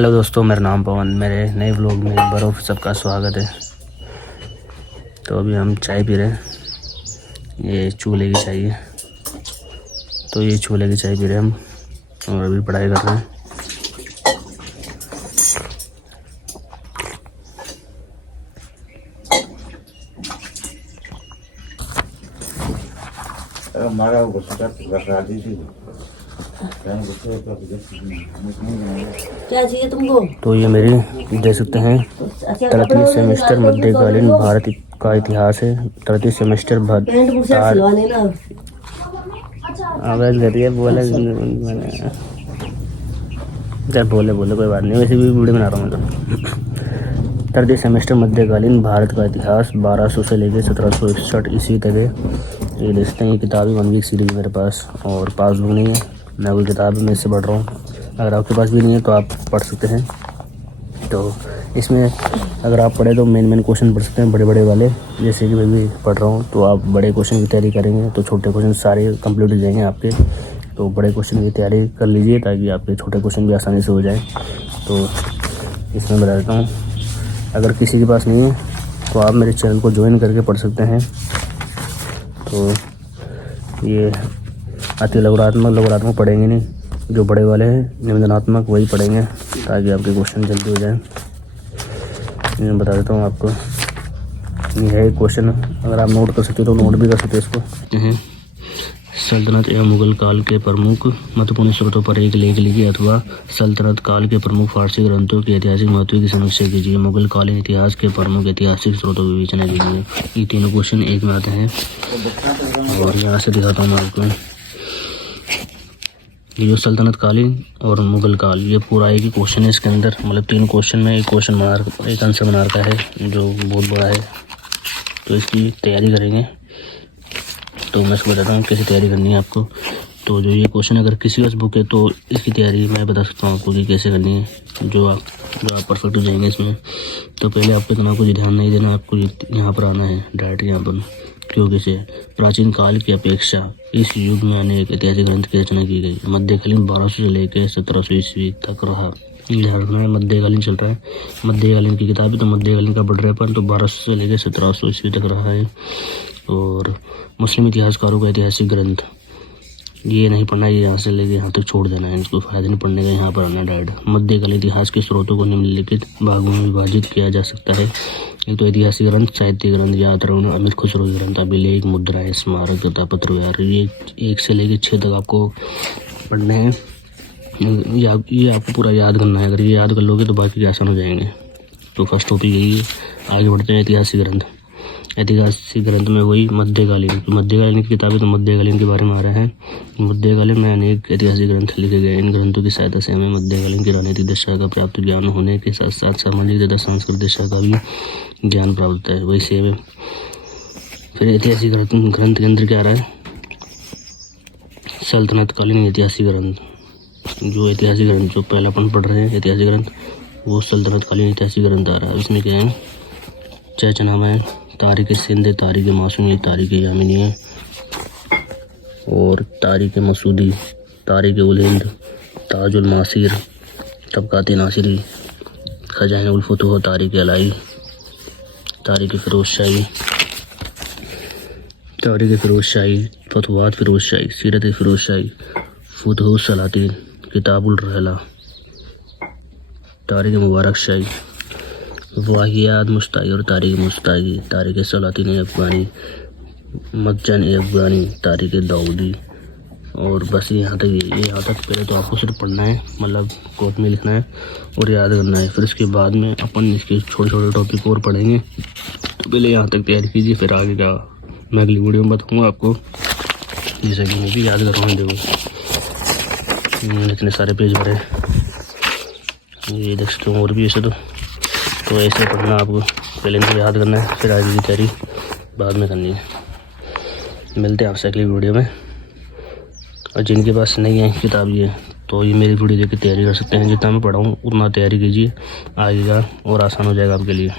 Hello दोस्तों, मेरा नाम पवन। मेरे नए व्लॉग में एक बार और सबका स्वागत है। तो अभी हम चाय पी रहे हैं। ये चूल्हे की चाय है। तो ये चूल्हे की चाय पी रहे हैं हम, और अभी पढ़ाई कर रहे हैं। क्या चाहिए तुमको? तो ये मेरी दे सकते हैं 33 सेमेस्टर मध्यकालीन भारत का इतिहास है। 33 सेमेस्टर आवाज़ कर रही है। बोले कोई बात नहीं, वैसे भी वीडियो बना रहा हूँ मैं। तो 33 सेमेस्टर मध्यकालीन भारत का इतिहास 1200 से लेकर 1761 ईस्वी तक है। ये देखते हैं, ये किताबी 1 वीक सीरीज मेरे पास, और पासबुक नहीं है। मैं कोई किताब मैं इससे पढ़ रहा हूँ। अगर आपके पास भी नहीं है तो आप पढ़ सकते हैं। तो इसमें अगर आप पढ़े तो मेन क्वेश्चन पढ़ सकते हैं, बड़े बड़े वाले। जैसे कि मैं भी पढ़ रहा हूँ, तो आप बड़े क्वेश्चन की तैयारी करेंगे तो छोटे क्वेश्चन सारे कंप्लीट हो जाएंगे आपके। तो बड़े क्वेश्चन की तैयारी कर लीजिए ताकि आपके छोटे क्वेश्चन भी आसानी से हो जाए। तो इसमें बता देता हूँ, अगर किसी के पास नहीं है तो आप मेरे चैनल को ज्वाइन करके पढ़ सकते हैं। तो ये अति लघुरात्मक पढ़ेंगे नहीं, जो बड़े वाले हैं निवेदनात्मक वही पढ़ेंगे ताकि आपके क्वेश्चन जल्दी हो जाए। मैं बता देता हूँ आपको, ये है क्वेश्चन। अगर आप नोट कर सकते हो तो नोट भी कर सकते हो इसको। सल्तनत एवं मुगल काल के प्रमुख महत्वपूर्ण स्रोतों पर एक लेख लिखिए, अथवा सल्तनत काल के प्रमुख फारसी ग्रंथों के ऐतिहासिक महत्व की समीक्षा कीजिए। मुगल कालीन इतिहास के प्रमुख ऐतिहासिक स्रोतों की विवेचना कीजिए। ये तीनों क्वेश्चन एक में आते हैं, और यहाँ से दिखाता हूँ मैं आपको। ये जो सल्तनत कालीन और मुगल काल, ये पूरा एक ही क्वेश्चन है इसके अंदर। मतलब 3 क्वेश्चन में एक एक आंसर बना रखा है, जो बहुत बड़ा है। तो इसकी तैयारी करेंगे। तो मैं इसको बताता हूँ कैसे तैयारी करनी है आपको। तो जो ये क्वेश्चन अगर किसी बस बुक है तो इसकी तैयारी मैं बता सकता हूँ आपको कि कैसे करनी है, जो आप परफेक्ट हो जाएंगे इसमें। तो पहले आपको इतना कुछ ध्यान नहीं देना, आपको यहाँ पर आना है डायरेक्ट यहाँ पर। क्योंकि से प्राचीन काल की अपेक्षा इस युग में अनेक ऐतिहासिक ग्रंथ की रचना की गई। मध्यकालीन 1200 से लेकर 1700 ईस्वी तक रहा। भारत में मध्यकालीन चल रहा है, मध्यकालीन की किताब है, तो मध्यकालीन का पढ़ रहे अपन। तो 1200 से लेकर 1700 ईस्वी तक रहा है। और मुस्लिम इतिहासकारों का ऐतिहासिक ग्रंथ, ये नहीं पढ़ना है, ये यहाँ से लेके यहाँ तक छोड़ देना है, इसको फायदा नहीं पढ़ने का। यहाँ पर आना डायरेक्ट। मध्यकालीन इतिहास के स्रोतों को निम्नलिखित भागों में विभाजित किया जा सकता है। एक तो ऐतिहासिक ग्रंथ, साहित्य ग्रंथ, यात्राओं, अमित खुसरो ग्रंथ, अभिलेख, मुद्राएं, स्मारक तथा पत्र व्यवहार। ये 1 से लेकर 6 तक आपको पढ़ने हैं। ये आपको पूरा याद करना है। अगर ये याद कर लोगे तो बाकी आसान हो जाएंगे। तो फर्स्ट टॉपिक यही है। आगे बढ़ते हैं। ऐतिहासिक ग्रंथ। ऐतिहासिक ग्रंथ में वही मध्यकालीन की किताबें, तो मध्यकालीन के बारे में आ रहे हैं। मध्यकालीन में अनेक ऐतिहासिक ग्रंथ लिखे गए। इन ग्रंथों की सहायता से हमें मध्यकालीन की राजनीतिक दशा का प्राप्त ज्ञान होने के साथ साथ सामाजिक तथा सांस्कृतिक दशा का भी ज्ञान प्राप्त होता है। वही सेम है। फिर ऐतिहासिक ग्रंथ के अंदर क्या आ रहा है? सल्तनत कालीन ऐतिहासिक ग्रंथ। जो ऐतिहासिक ग्रंथ जो पहले अपन पढ़ रहे हैं ऐतिहासिक ग्रंथ, वो सल्तनत कालीन ऐतिहासिक ग्रंथ आ रहा है। उसमें क्या है? चयचनामा है, तारीख सिंध, तारीख मासूमी, तारीख यामिनी है, और तारीख मसूदी, तारीख उल हिंद, ताजुल मासिर, तबकात नासिरी, खजान उल फुतूह, तारीख अलाई, तारीख फिरोज शाही, फतवात फिरोज शाही, सीरत फिरोज शाही, फुतूह सलातीन, किताबुल रहला, तारीख मुबारक शाही, वाहियात मुश्ताकी और तारीख मुश्ताकी, तारीख सलातीन अफगानी, मज्जन अफगानी, तारीख दाऊदी। और बस यहाँ तक पहले तो आपको सिर्फ पढ़ना है, मतलब कॉपी में लिखना है और याद करना है। फिर इसके बाद में अपन इसके छोटे छोटे टॉपिक और पढ़ेंगे। तो पहले यहाँ तक तैयारी कीजिए, फिर आगे का मैं अगली वीडियो में बताऊँगा आपको। जैसे कि मैं भी याद कर रहा हूँ। देखो इतने सारे पेज भरे, ये देख सकते हो। और भी ऐसे तो ऐसे पढ़ना आपको। पहले इनको याद करना है, फिर आगे की तैयारी बाद में करनी है। मिलते हैं आपसे अगली वीडियो में। और जिनके पास नहीं है किताब ये, तो ये मेरी वीडियो देख के तैयारी कर सकते हैं। जितना मैं पढ़ाऊँ उतना तैयारी कीजिए, आगे का और आसान हो जाएगा आपके लिए।